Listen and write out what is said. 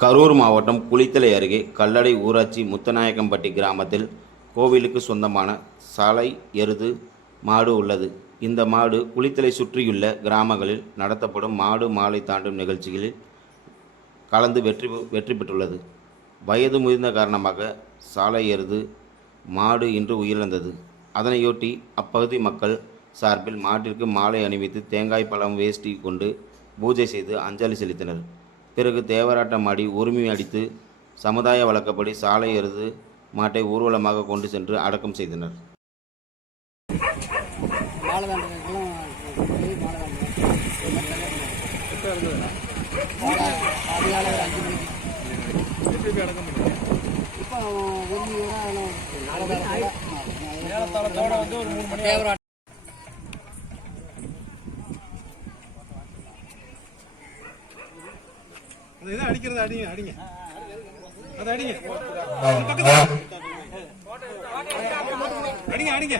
கரூர் மாவட்டம் குளித்தலை அருகே கல்லடை ஊராட்சி முத்தநாயக்கம்பட்டி கிராமத்தில் கோவிலுக்கு சொந்தமான சாலை எருது மாடு உள்ளது. இந்த மாடு குளித்தலை சுற்றியுள்ள கிராமங்களில் நடத்தப்படும் மாடு மாலை தாண்டும் நிகழ்ச்சிகளில் கலந்து வெற்றி வெற்றி பெற்றுள்ளது. வயது முதிர்ந்த காரணமாக சாலை எருது மாடு இன்று உயிரிழந்தது. அதனையொட்டி அப்பகுதி மக்கள் சார்பில் மாட்டிற்கு மாலை அணிவித்து தேங்காய் பழம் வேஷ்டி கொண்டு பூஜை செய்து அஞ்சலி செலுத்தினர். பிறகு தேவராட்டம் ஆடி உரிமை அடித்து சமுதாய வழக்கப்படி சாலை எருது மாட்டை ஊர்வலமாக கொண்டு சென்று அடக்கம் செய்தனர் மாலதாண்டங்களும் இதை அடிக்கிறது அடிங்க அடிங்க. அதை அடிங்க. அடிங்க அடிங்க.